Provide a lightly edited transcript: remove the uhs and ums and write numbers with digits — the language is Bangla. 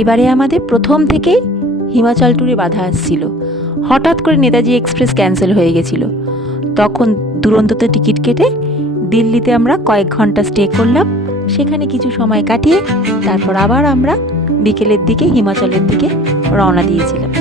এবারে আমাদের প্রথম থেকেই হিমাচল ট্যুরে বাধা আসছিল। হঠাৎ করে নেতাজি এক্সপ্রেস ক্যান্সেল হয়ে গেছিলো। তখন দুরন্ততে টিকিট কেটে দিল্লিতে আমরা কয়েক ঘন্টা স্টে করলাম। সেখানে কিছু সময় কাটিয়ে তারপর আবার আমরা বিকেলের দিকে হিমাচলের দিকে রওনা দিয়েছিলাম।